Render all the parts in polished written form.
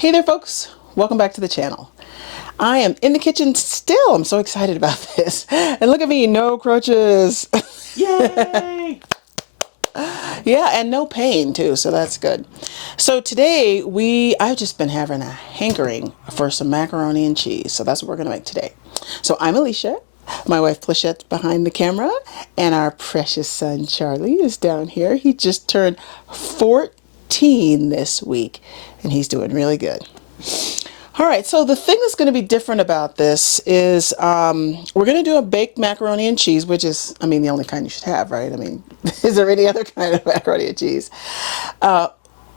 Hey there folks, welcome back to the channel. I am in the kitchen still. I'm so excited about this. And look at me, no crutches. Yay! Yeah, and no pain too, so that's good. So today I've just been having a hankering for some macaroni and cheese. So that's what we're gonna make today. So I'm Alicia, my wife Pleshette's behind the camera, and our precious son Charlie is down here. He just turned 14 this week, and he's doing really good. All right, so the thing that's going to be different about this is we're going to do a baked macaroni and cheese, which is, I mean, the only kind you should have, right? I mean, is there any other kind of macaroni and cheese?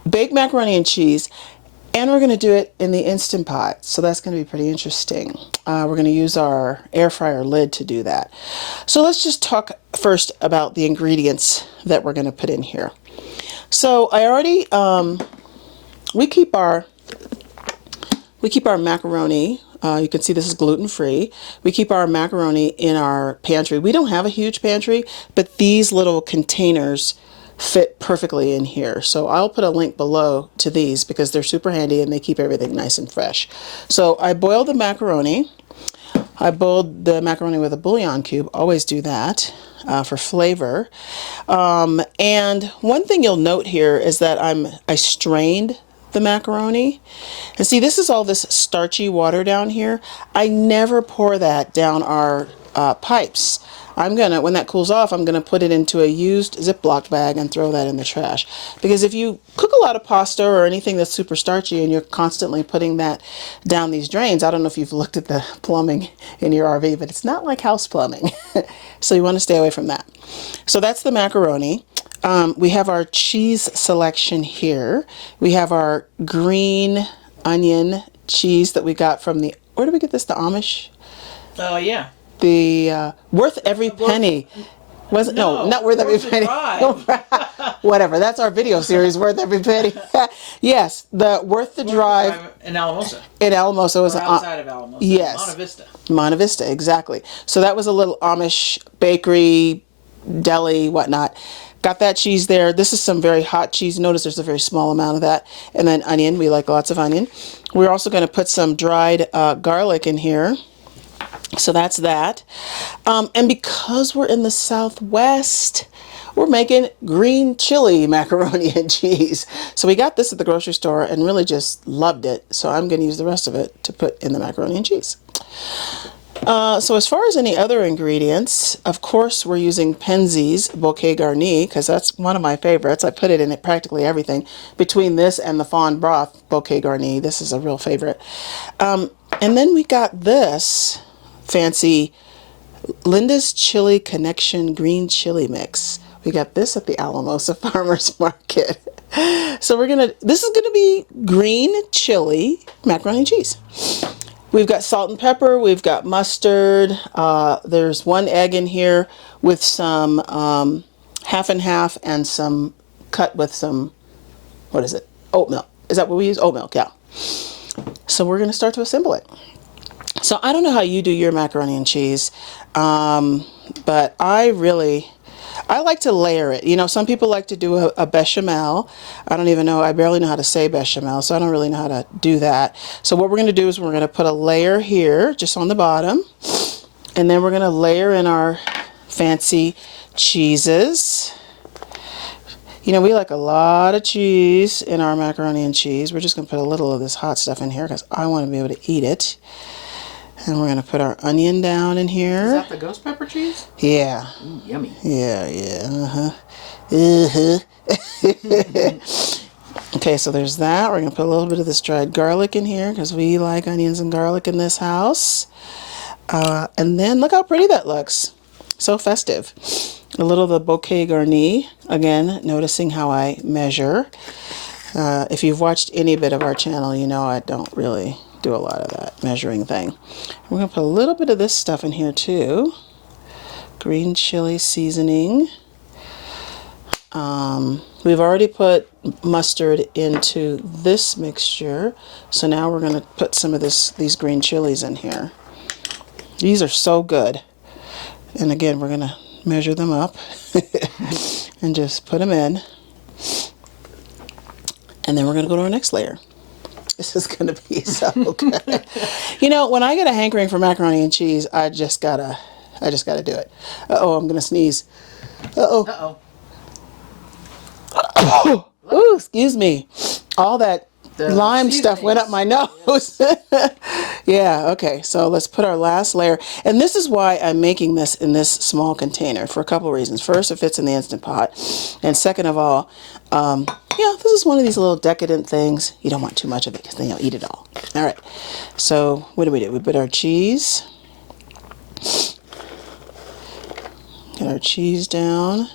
Baked macaroni and cheese, and we're going to do it in the Instant Pot, so that's going to be pretty interesting. We're going to use our air fryer lid to do that. So let's just talk first about the ingredients that we're going to put in here. So I already, we keep our macaroni. You can see this is gluten-free. We keep our macaroni in our pantry. We don't have a huge pantry, but these little containers fit perfectly in here. So I'll put a link below to these because they're super handy and they keep everything nice and fresh. So I boiled the macaroni. I boiled the macaroni with a bouillon cube. Always do that for flavor. And one thing you'll note here is that I strained the macaroni. And see, this is all this starchy water down here. I never pour that down our pipes. When that cools off, I'm gonna put it into a used Ziploc bag and throw that in the trash. Because if you cook a lot of pasta or anything that's super starchy and you're constantly putting that down these drains, I don't know if you've looked at the plumbing in your RV, but it's not like house plumbing. So you wanna stay away from that. So that's the macaroni. We have our cheese selection here. We have our green onion cheese that we got from where did we get this? The Amish? Oh, yeah. The Worth Every Penny. No, not Worth Every Penny. Whatever. That's our video series, Worth Every Penny. Yes, the Worth the Drive. In Alamosa. In Alamosa was outside of Alamosa. Yes. Monte Vista. Monte Vista, exactly. So that was a little Amish bakery, deli, whatnot. Got that cheese there. This is some very hot cheese. Notice there's a very small amount of that. And then onion. We like lots of onion. We're also going to put some dried garlic in here. So that's that. And because we're in the Southwest, we're making green chili macaroni and cheese. So we got this at the grocery store and really just loved it. So I'm going to use the rest of it to put in the macaroni and cheese. So as far as any other ingredients, of course, we're using Penzeys bouquet garni because that's one of my favorites. I put it in practically everything. Between this and the fawn broth bouquet garni, this is a real favorite. And then we got this fancy Linda's Chili Connection green chili mix. We got this at the Alamosa Farmers Market. So this is gonna be green chili macaroni and cheese. We've got salt and pepper, we've got mustard, there's one egg in here with some half and half and some cut with some, what is it? Oat milk. Is that what we use? Oat milk, yeah. So we're gonna start to assemble it. So I don't know how you do your macaroni and cheese, but I like to layer it. You know, some people like to do a bechamel. I barely know how to say bechamel, so I don't really know how to do that. So what we're going to do is we're going to put a layer here, just on the bottom, and then we're going to layer in our fancy cheeses. You know, we like a lot of cheese in our macaroni and cheese. We're just going to put a little of this hot stuff in here because I want to be able to eat it. And we're going to put our onion down in here. Is that the ghost pepper cheese? Yeah. Ooh, yummy. Yeah. Okay, so there's that. We're going to put a little bit of this dried garlic in here because we like onions and garlic in this house. And then look how pretty that looks. So festive. A little of the bouquet garni. Again, noticing how I measure. If you've watched any bit of our channel, you know I don't really do a lot of that measuring thing. We're going to put a little bit of this stuff in here too. Green chili seasoning. We've already put mustard into this mixture, so now we're going to put some of these green chilies in here. These are so good. And again, we're going to measure them up and just put them in. And then we're going to go to our next layer. This is gonna be so good. You know, when I get a hankering for macaroni and cheese, I just gotta do it. Uh-oh, I'm gonna sneeze. Uh-oh. Uh-oh. Ooh, excuse me. All that The lime stuff went up seasonings. my nose. Yeah, okay. So let's put our last layer. And this is why I'm making this in this small container for a couple of reasons. First, it fits in the Instant Pot. And second of all, yeah, this is one of these little decadent things. You don't want too much of it because then you'll eat it all. All right. So what do? We put our cheese. Get our cheese down.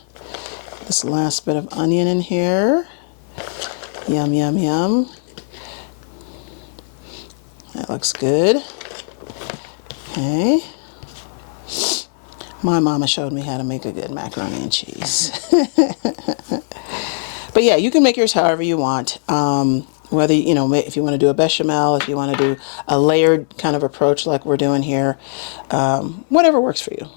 This last bit of onion in here. Yum, yum, yum. That looks good. Okay. My mama showed me how to make a good macaroni and cheese. But yeah, you can make yours however you want. Whether, you know, if you want to do a bechamel, if you want to do a layered kind of approach like we're doing here, whatever works for you.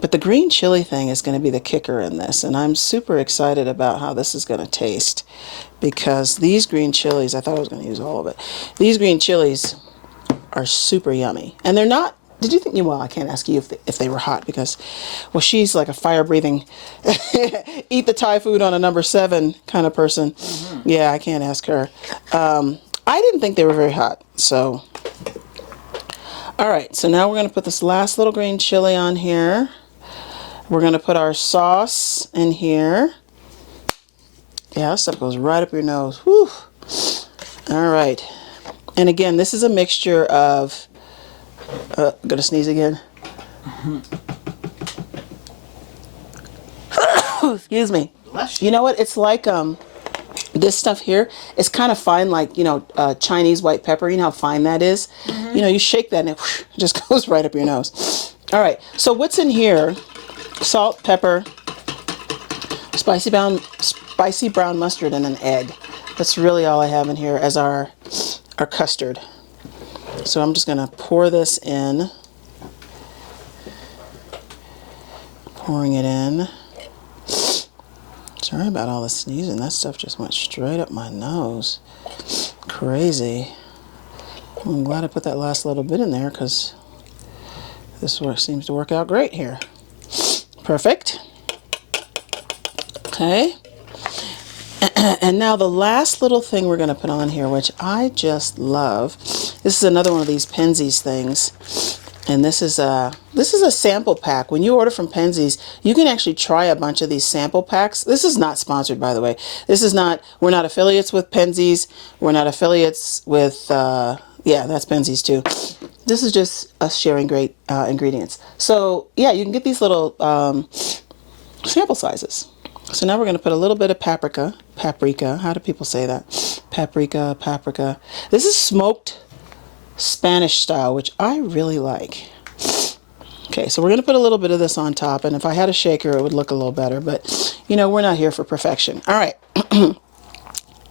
But the green chili thing is going to be the kicker in this, and I'm super excited about how this is going to taste, because these green chilies, I thought I was going to use all of it. These green chilies are super yummy, and they're not. Did you think? Well, I can't ask you if they were hot, because, well, she's like a fire-breathing, eat the Thai food on a number 7 kind of person. Mm-hmm. Yeah, I can't ask her. I didn't think they were very hot, so. All right, so now we're going to put this last little green chili on here. We're going to put our sauce in here. Yeah, that stuff goes right up your nose. Whew. All right. And again, this is a mixture of... I'm going to sneeze again. Excuse me. You know what? It's like... this stuff here is kind of fine, like, you know, Chinese white pepper. You know how fine that is? Mm-hmm. You know, you shake that and it just goes right up your nose. All right, so what's in here? Salt, pepper, spicy brown mustard, and an egg. That's really all I have in here as our custard. So I'm just going to pour this in. Pouring it in. Sorry about all the sneezing. That stuff just went straight up my nose. Crazy. I'm glad I put that last little bit in there, because this seems to work out great here. Perfect. Okay. And now the last little thing we're going to put on here, which I just love. This is another one of these Penzies things. And this is a sample pack. When you order from Penzies, you can actually try a bunch of these sample packs. This is not sponsored, by the way. This is not, we're not affiliates with Penzies. We're not affiliates with, yeah, that's Penzies too. This is just us sharing great ingredients. So yeah, you can get these little sample sizes. So now we're going to put a little bit of paprika. How do people say that? Paprika. This is smoked Spanish style, which I really like. Okay, so we're going to put a little bit of this on top, and if I had a shaker, it would look a little better, but, you know, we're not here for perfection. All right.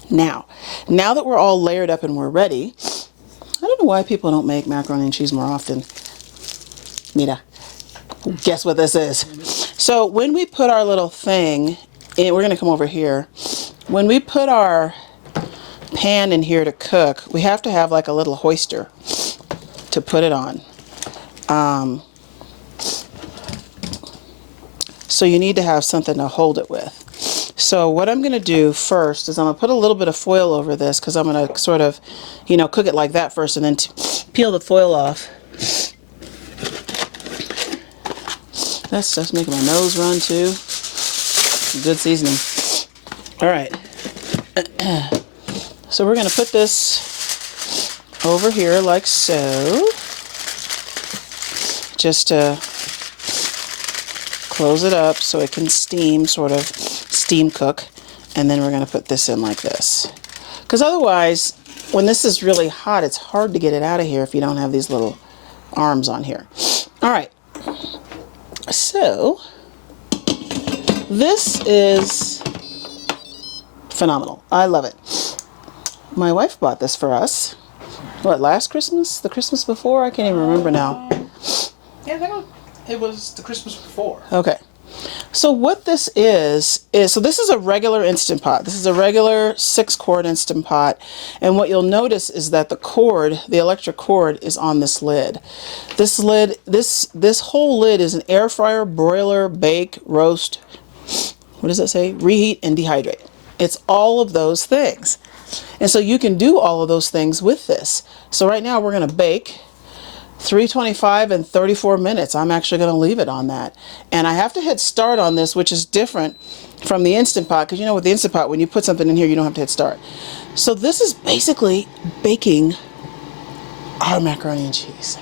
Now that we're all layered up and we're ready, I don't know why people don't make macaroni and cheese more often. Mira, guess what this is? So when we put our little thing in, we're going to come over here. When we put our pan in here to cook, we have to have like a little hoister to put it on. So you need to have something to hold it with. So what I'm going to do first is I'm going to put a little bit of foil over this, because I'm going to sort of, you know, cook it like that first and then peel the foil off. That's just making my nose run too. Good seasoning. All right. So we're going to put this over here like so. Just to close it up so it can steam, sort of steam cook. And then we're going to put this in like this. Because otherwise, when this is really hot, it's hard to get it out of here if you don't have these little arms on here. All right. So this is phenomenal. I love it. My wife bought this for us. What, last Christmas? The Christmas before? I can't even remember now. Yeah, it was the Christmas before. Okay. So what this is so this is a regular Instant Pot. This is a regular 6-quart Instant Pot. And what you'll notice is that the cord, the electric cord, is on this lid. This lid, this whole lid is an air fryer, broiler, bake, roast, what does it say? Reheat and dehydrate. It's all of those things. And so you can do all of those things with this. So right now we're going to bake 325 and 34 minutes. I'm actually going to leave it on that. And I have to hit start on this, which is different from the Instant Pot, because you know with the Instant Pot, when you put something in here, you don't have to hit start. So this is basically baking our macaroni and cheese.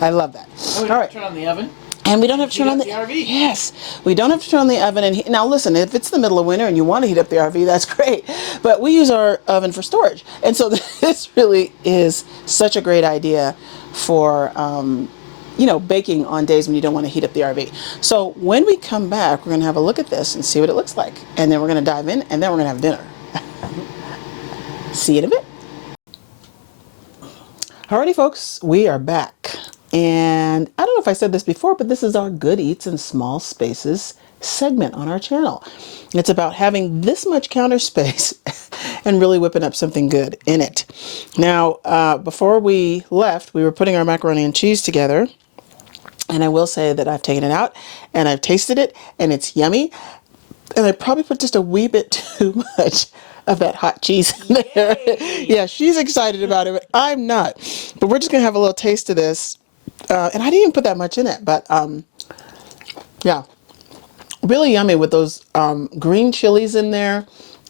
I love that. Oh, All right. Turn on the oven. And we don't have to turn on the RV. Yes, we don't have to turn on the oven. And now listen, if it's the middle of winter and you want to heat up the RV, that's great. But we use our oven for storage, and so this really is such a great idea for you know, baking on days when you don't want to heat up the RV. So when we come back, we're going to have a look at this and see what it looks like, and then we're going to dive in, and then we're going to have dinner. See you in a bit. Alrighty, folks, we are back. And I don't know if I said this before, but this is our Good Eats in Small Spaces segment on our channel. It's about having this much counter space and really whipping up something good in it. Now, before we left, we were putting our macaroni and cheese together. And I will say that I've taken it out and I've tasted it and it's yummy. And I probably put just a wee bit too much of that hot cheese in there. Yeah, she's excited about it, but I'm not. But we're just going to have a little taste of this. And I didn't even put that much in it, but yeah, really yummy with those green chilies in there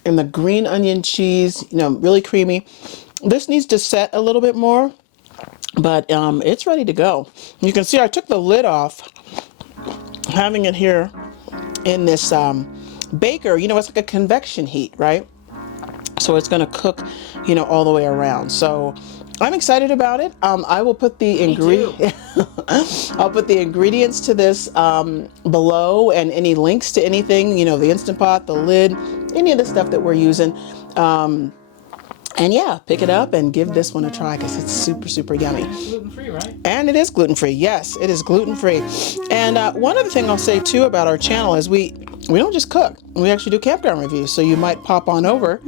and the green onion cheese, you know, really creamy. This needs to set a little bit more, but it's ready to go. You can see I took the lid off, having it here in this baker. You know, it's like a convection heat, right? So it's going to cook, you know, all the way around. So I'm excited about it. I will put the I'll put the ingredients to this below, and any links to anything, you know, the Instant Pot, the lid, any of the stuff that we're using. And yeah, pick it up and give this one a try because it's super, super yummy. Gluten-free, right? And it is gluten-free. Yes, it is gluten-free. And one other thing I'll say too about our channel is we don't just cook. We actually do campground reviews. So you might pop on over,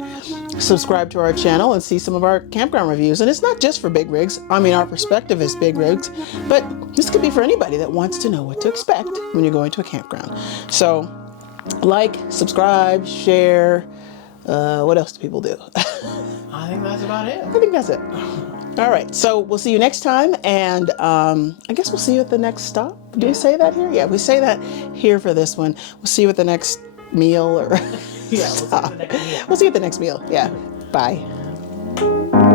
subscribe to our channel, and see some of our campground reviews. And it's not just for big rigs. I mean, our perspective is big rigs, but this could be for anybody that wants to know what to expect when you're going to a campground. So like, subscribe, share. What else do people do? I think that's about it. I think that's it. All right, so we'll see you next time, and I guess we'll see you at the next stop. Do we say that here? Yeah, we say that here for this one. We'll see you at the next meal, or Yeah, we'll see you at the next meal. We'll see you at the next meal. Yeah, bye.